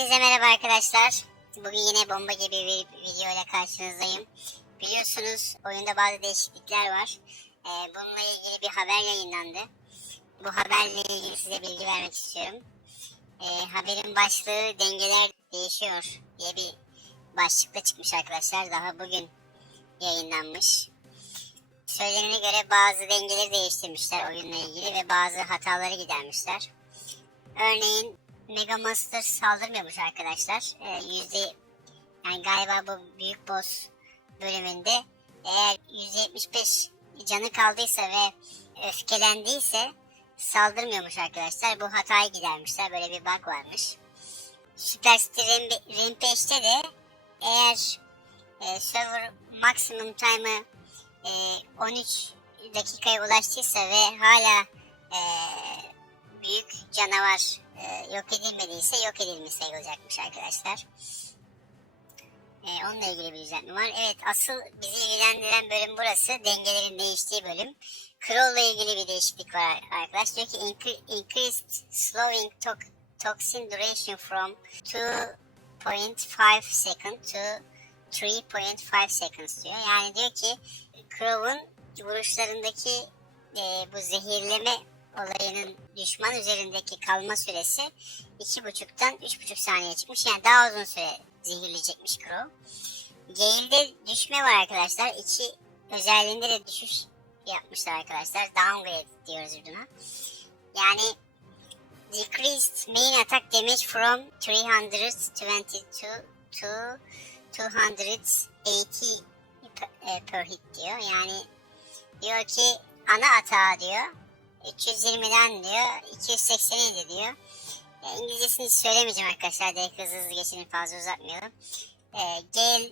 Hepinize merhaba arkadaşlar. Bugün yine bomba gibi bir video ile karşınızdayım. Biliyorsunuz oyunda bazı değişiklikler var. Ee, bununla ilgili bir haber yayınlandı. Bu haberle ilgili size bilgi vermek istiyorum. Ee, haberin başlığı dengeler değişiyor diye bir başlıkla çıkmış arkadaşlar. Daha bugün yayınlanmış. Söylenene göre bazı dengeleri değiştirmişler oyunla ilgili ve bazı hataları gidermişler. Örneğin Mega Master saldırmıyormuş arkadaşlar. Ee, yüzde yani galiba bu büyük boss bölümünde eğer 175 canı kaldıysa ve öfkelendiyse saldırmıyormuş arkadaşlar. Bu hatayı gidermişler. Böyle bir bug varmış. Super City Ramp- Rampage'de de eğer e, server maksimum time'ı e, 13 dakikaya ulaştıysa ve hala e, büyük canavar e, yok edilmediyse yok edilmiş sayılacakmış arkadaşlar. E, onunla ilgili bir düzenleme var. Evet asıl bizi ilgilendiren bölüm burası. Dengelerin değiştiği bölüm. Crow'la ilgili bir değişiklik var arkadaşlar. Diyor ki "Incre- increased slowing to- toxin duration from 2.5 second to 3.5 seconds diyor. Yani diyor ki Crow'un vuruşlarındaki e, bu zehirleme olayının düşman üzerindeki kalma süresi 2.5'tan 3.5 saniye çıkmış. Yani daha uzun süre zehirleyecekmiş Crow. Gale'de düşme var arkadaşlar. İki özelliğinde de düşüş yapmışlar arkadaşlar. Downgrade diyoruz buna. Yani decreased main attack damage from 322 to 280 per- per hit diyor. Yani diyor ki ana atağı diyor 320'den diyor 287 diyor. E, İngilizcesini söylemeyeceğim arkadaşlar. Direkt hızlı hızlı geçelim fazla uzatmayalım. E, Gale,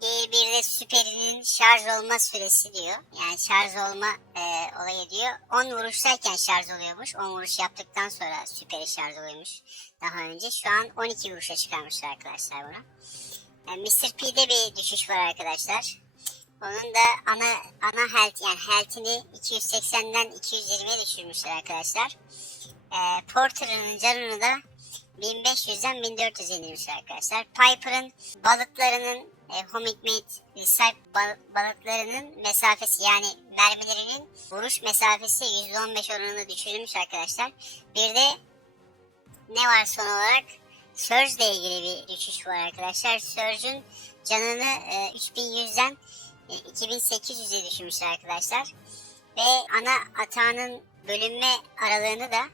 Gale 1'de süperinin şarj olma süresi diyor. Yani şarj olma e, olayı diyor. 10 vuruştayken şarj oluyormuş. 10 vuruş yaptıktan sonra süperi şarj oluyormuş daha önce. Şu an 12 vuruşa çıkarmışlar arkadaşlar bunu. E, Mr. P'de bir düşüş var arkadaşlar. Onun da ana ana health yani health'ini 280'den 220'ye düşürmüşler arkadaşlar. Ee, Porter'ın canını da 1500'den 1400 indirmişler arkadaşlar. Piper'ın balıklarının e, Homicmate Recycle bal- balıklarının mesafesi yani mermilerinin vuruş mesafesi %15 oranında düşürülmüş arkadaşlar. Bir de ne var son olarak? Surge ile ilgili bir düşüş var arkadaşlar. Surge'un canını e, 3100'den e, 2800'e düşürmüşler arkadaşlar. Ve ana atağının bölünme aralığını da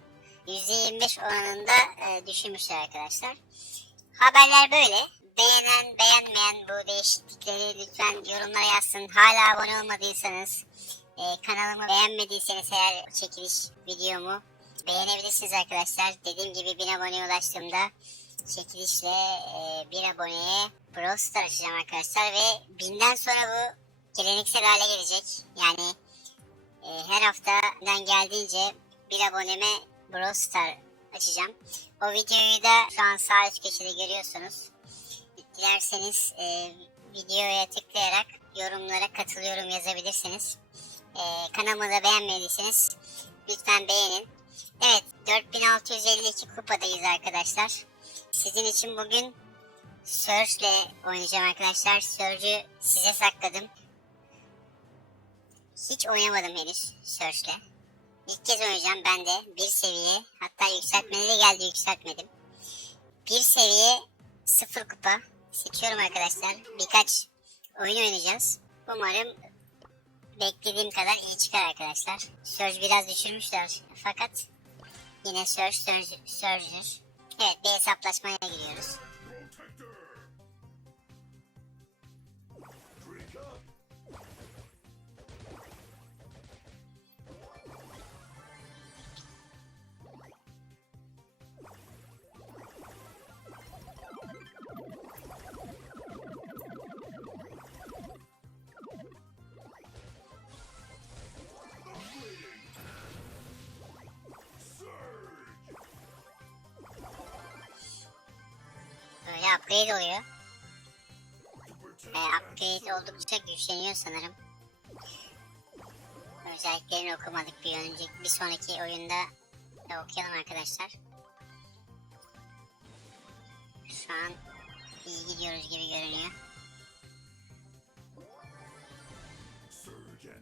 %25 oranında e, düşürmüşler arkadaşlar. Haberler böyle. Beğenen, beğenmeyen bu değişiklikleri lütfen yorumlara yazsın. Hala abone olmadıysanız, e, kanalımı beğenmediyseniz eğer çekiliş videomu beğenebilirsiniz arkadaşlar. Dediğim gibi 1000 aboneye ulaştığımda çekilişle e, 1 aboneye Brawl Star açacağım arkadaşlar ve 1000'den sonra bu geleneksel hale gelecek. Yani e, her haftadan geldiğince bir aboneme Brawl Star açacağım. O videoyu da şu an sağ üst köşede görüyorsunuz. Dilerseniz e, videoya tıklayarak yorumlara katılıyorum yazabilirsiniz. E, kanalımı da beğenmediyseniz lütfen beğenin. Evet 4652 kupadayız arkadaşlar. Sizin için bugün Surge'le oynayacağım arkadaşlar. Surge'ü size sakladım. Hiç oynamadım henüz Surge'le. İlk kez oynayacağım ben de. Bir seviye. Hatta yükseltmeleri geldi yükseltmedim. Bir seviye sıfır kupa. Seçiyorum arkadaşlar. Birkaç oyun oynayacağız. Umarım beklediğim kadar iyi çıkar arkadaşlar. Surge biraz düşürmüşler. Fakat yine Surge Surge Surge'dür. Evet bir hesaplaşmaya giriyoruz. Upgrade oluyor. Ve upgrade oldukça güçleniyor sanırım. Özelliklerini okumadık bir önceki bir sonraki oyunda da okuyalım arkadaşlar. Şu an iyi gidiyoruz gibi görünüyor. Surge!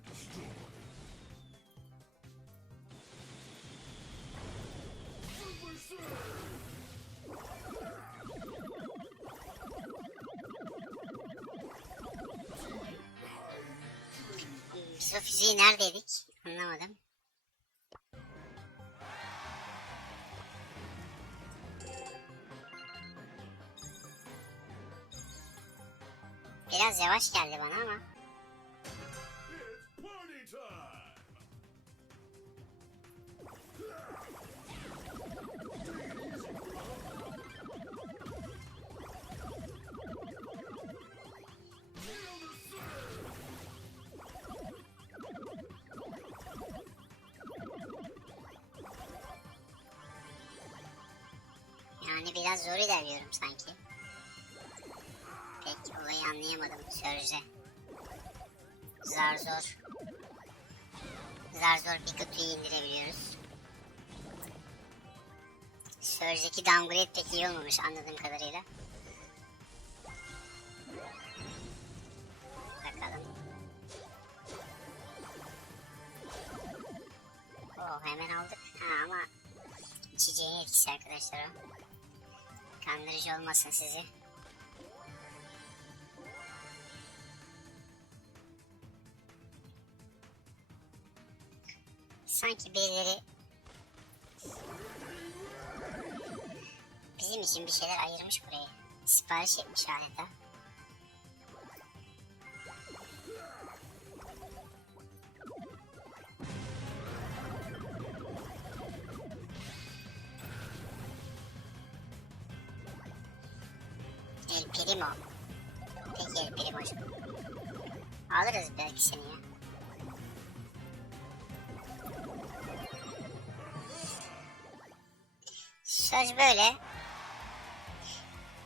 Füzeyi neredeydik? Anlamadım. Biraz yavaş geldi bana ama. Yani biraz zor ilerliyorum sanki. Pek olayı anlayamadım sözde. Zar zor. Zar zor bir kutuyu indirebiliyoruz. Söz'deki downgrade pek iyi olmamış anladığım kadarıyla. Bakalım. Oo hemen aldık. Ha ama içeceğin etkisi arkadaşlar o. Kandırıcı olmasın sizi. Sanki birileri bizim için bir şeyler ayırmış buraya. Sipariş etmiş adeta. Alırız belki seni ya. Söz böyle.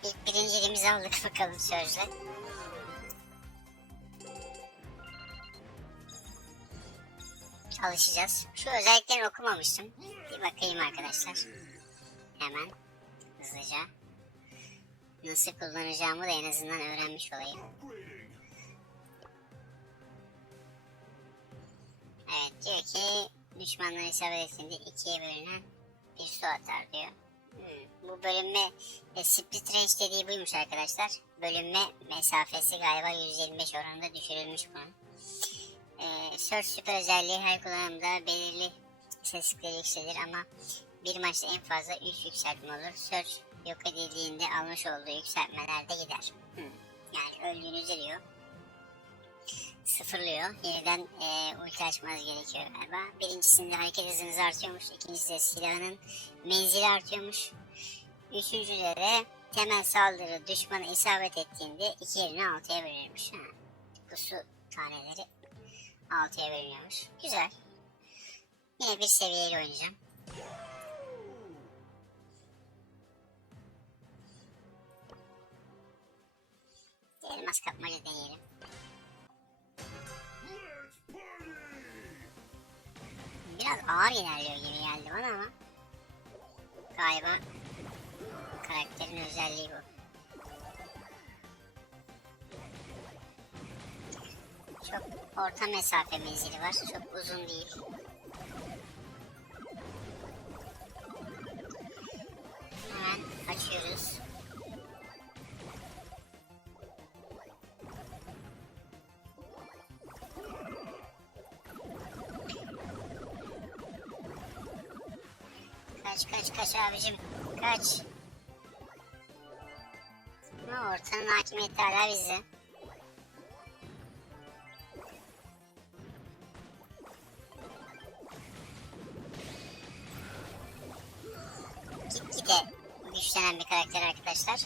İlk birinciliğimizi aldık bakalım sözle. Alışacağız. Şu özelliklerini okumamıştım. Bir bakayım arkadaşlar. Hemen. Hızlıca. Nasıl kullanacağımı da en azından öğrenmiş olayım. Evet diyor ki düşmanlar isabet ettiğinde ikiye bölünen bir su atar diyor. Hmm, Bu bölünme e, split range dediği buymuş arkadaşlar. Bölünme mesafesi galiba 125 oranında düşürülmüş bunun. E, Search süper özelliği her kullanımda belirli istatistikleri yükselir ama bir maçta en fazla 3 yükseltme olur. Search yok edildiğinde almış olduğu yükseltmeler de gider. Hmm, Yani öldüğünüzde diyor sıfırlıyor. Yeniden e, ulti açmanız gerekiyor galiba. Birincisinde hareket hızınız artıyormuş. İkincisinde silahının menzili artıyormuş. Üçüncüde de temel saldırı düşmana isabet ettiğinde iki yerini altıya bölünmüş. Ha. Bu taneleri altıya bölünüyormuş. Güzel. Yine bir seviyeyle oynayacağım. Elmas kapmaca deneyelim. Ağır ilerliyor gibi geldi bana ama galiba karakterin özelliği bu. Çok orta mesafe menzili var. Çok uzun değil. Hemen açıyoruz. Abicim kaç. Ama ortanın hakimiyeti hala bizde. Gitgide güçlenen bir karakter arkadaşlar.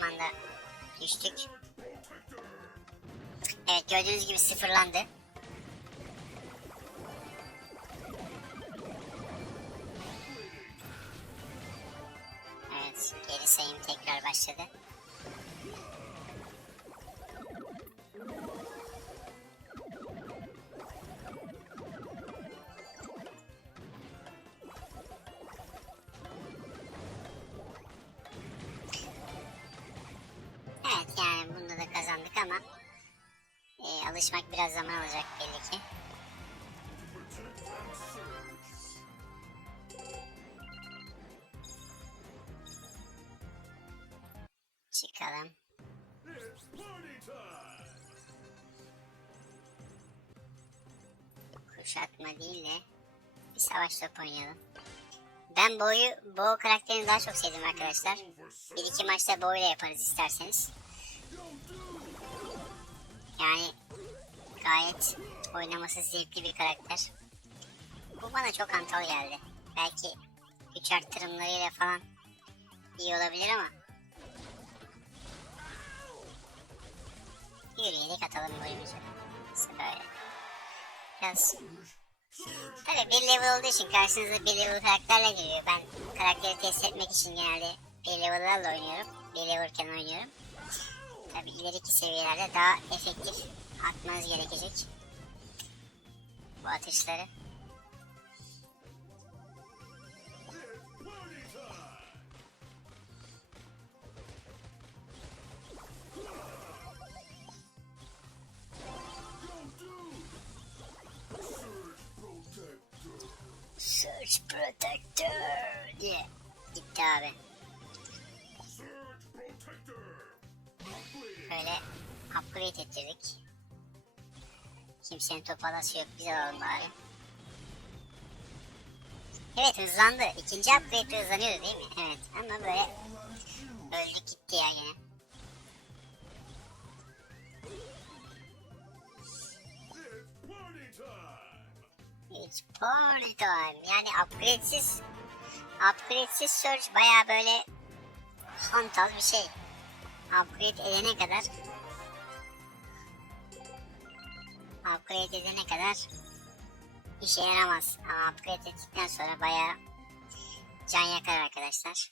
Zamanda düştük. Evet gördüğünüz gibi sıfırlandı. Yani bunda da kazandık ama e, alışmak biraz zaman alacak belli ki. Çıkalım. Kuşatma değil de bir savaş top oynayalım. Ben Bo'yu, Bo karakterini daha çok sevdim arkadaşlar. Bir iki maçta Bo ile yaparız isterseniz. Yani gayet oynaması zevkli bir karakter. Bu bana çok antal geldi. Belki güç arttırımlarıyla falan iyi olabilir ama. Yürüyerek atalım golümüzü. Böyle? Biraz Tabii bir level olduğu için karşınıza bir level karakterle geliyor. Ben karakteri test etmek için genelde bir level'larla oynuyorum. Bir level'ken oynuyorum. Tabii ileriki seviyelerde daha efektif atmanız gerekecek. Bu! Surge Search! Protector diye gitti abi. Upgrade ettirdik. Kimsenin topalası yok. Biz alalım bari. Evet hızlandı. İkinci upgrade hızlanıyordu değil mi? Evet ama böyle öldü gitti ya yine. It's party time. Yani upgrade'siz upgrade'siz search baya böyle hantal bir şey. Upgrade edene kadar upgrade edene kadar işe yaramaz. Ama upgrade ettikten sonra baya can yakar arkadaşlar.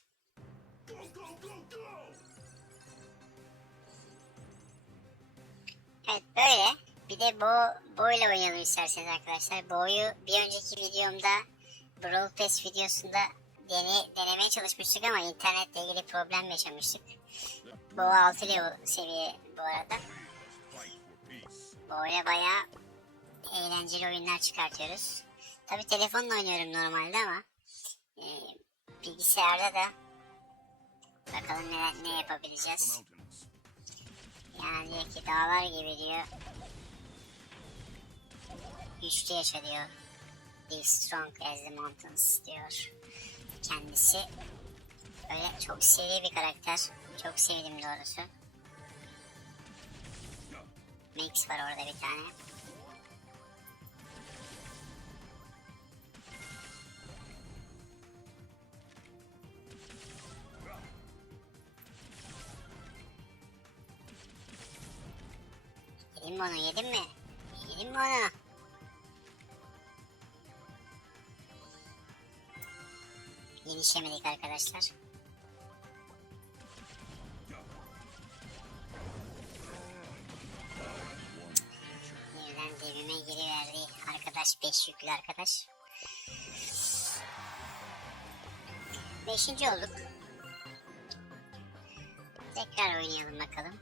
Evet böyle. Bir de Bo, Bo ile oynayalım isterseniz arkadaşlar. Bo'yu bir önceki videomda Brawl Pass videosunda dene, denemeye çalışmıştık ama internetle ilgili problem yaşamıştık. Bo 6 level seviye bu arada. İle bayağı eğlenceli oyunlar çıkartıyoruz. Tabi telefonla oynuyorum normalde ama e, bilgisayarda da bakalım neler, ne yapabileceğiz. Yani diyor ki dağlar gibi diyor. Güçlü yaşa diyor. Be strong as the mountains diyor. Kendisi böyle çok seviye bir karakter. Çok sevdim doğrusu. Max var orada bir tane. Yedim onu yedim mi? Yedim onu? Yenişemedik arkadaşlar. 5 yüklü arkadaş. 5. olduk. Tekrar oynayalım bakalım.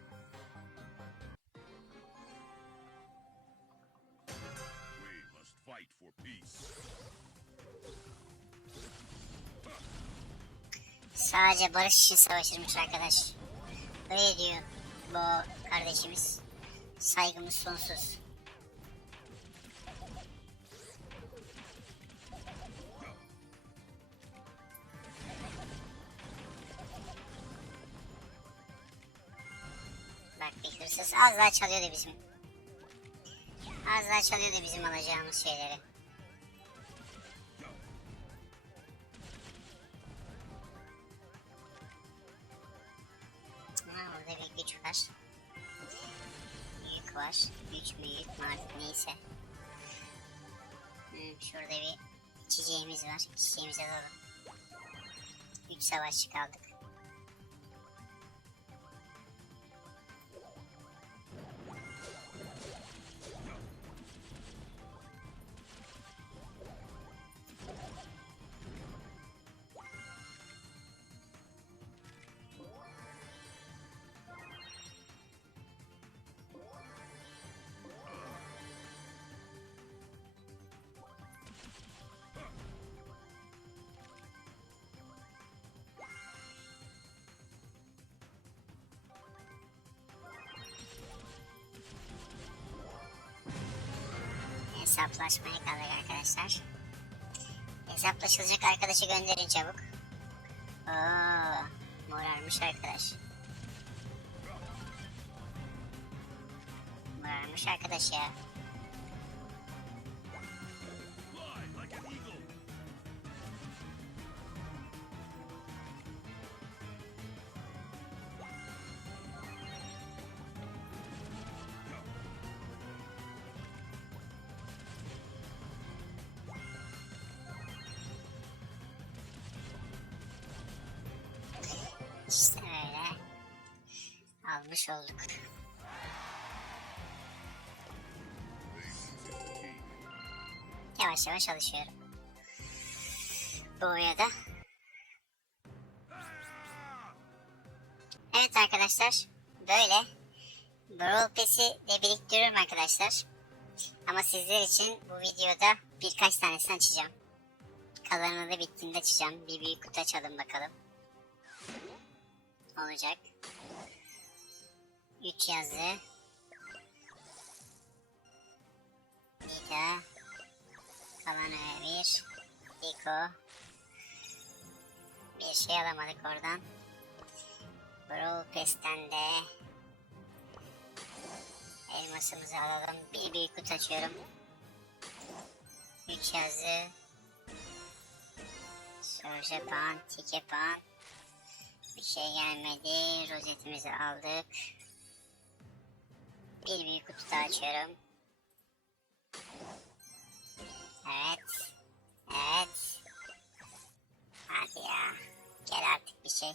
Sadece barış için savaşırmış arkadaş. Öyle diyor bu kardeşimiz. Saygımız sonsuz. Az daha çalıyordu bizim. Az daha çalıyordu bizim alacağımız şeyleri. Ha, orada bir güç var. Büyük var. Güç büyük artık neyse. Şurada bir çiçeğimiz var. Çiçeğimize alalım. 3 savaşçı kaldık. Hesaplaşmaya kaldık arkadaşlar. Hesaplaşılacak arkadaşı gönderin çabuk. Oo, morarmış arkadaş. Morarmış arkadaş ya. Yavaş yavaş alışıyorum. Bu oyada. Evet arkadaşlar. Böyle. Brawl Pass'i de biriktiriyorum arkadaşlar. Ama sizler için bu videoda birkaç tanesini açacağım. Kalanını da bittiğinde açacağım. Bir büyük kutu açalım bakalım. Olacak. 3 yazı. Nida. Kalanı 1. Diko. Bir şey alamadık oradan. Brawl Pass'ten de elmasımızı alalım. Bir büyük kutu açıyorum. 3 yazı. Sörje puan, tike puan. Bir şey gelmedi. Rozetimizi aldık. Bir büyük kutu açıyorum. Evet. Evet. Hadi ya. Gel artık bir şey.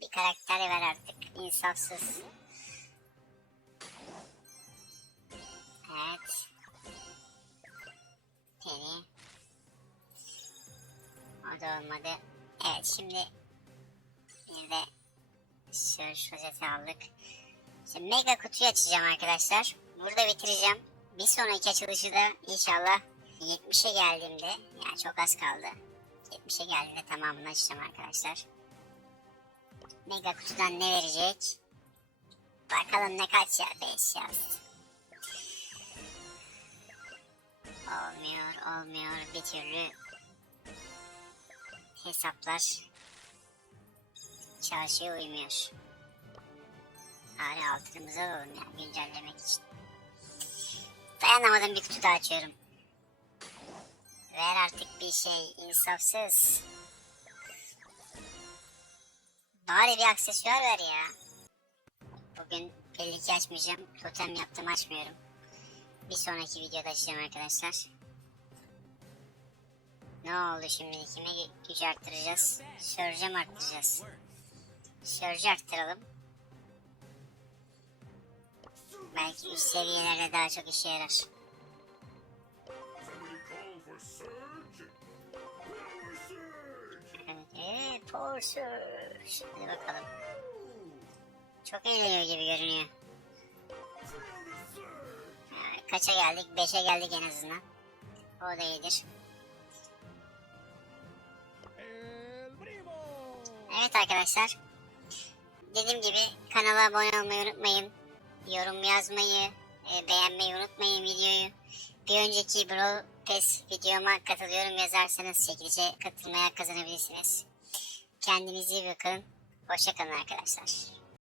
Bir karakter ver artık. İnsafsız. Evet. Penny. O da olmadı. Evet şimdi bir de Search rozeti aldık. Şimdi mega kutuyu açacağım arkadaşlar. Burada bitireceğim. Bir sonraki açılışı da inşallah 70'e geldiğimde yani çok az kaldı. 70'e geldiğinde tamamını açacağım arkadaşlar. Mega kutudan ne verecek? Bakalım ne kaç ya 5 yaz. Olmuyor olmuyor bir türlü hesaplar çarşıya uymuyor. Bari altınımızı alalım ya güncellemek için. Dayanamadım bir kutu daha açıyorum. Ver artık bir şey insafsız. Bari bir aksesuar ver ya. Bugün belli ki açmayacağım. Totem yaptım açmıyorum. Bir sonraki videoda açacağım arkadaşlar. Ne oldu şimdi? Kime gü- gücü arttıracağız? Sörce mi arttıracağız? Sörce arttıralım. Belki üst seviyelerde daha çok işe yarar. Surge. Hadi bakalım. Çok eğleniyor gibi görünüyor. Kaça geldik? 5'e geldik en azından. O da iyidir. Evet arkadaşlar. Dediğim gibi kanala abone olmayı unutmayın. Yorum yazmayı, e, beğenmeyi unutmayın videoyu. Bir önceki Brawl Pass videoma katılıyorum yazarsanız çekilişe katılmaya kazanabilirsiniz. Kendinize iyi bakın. Hoşçakalın arkadaşlar.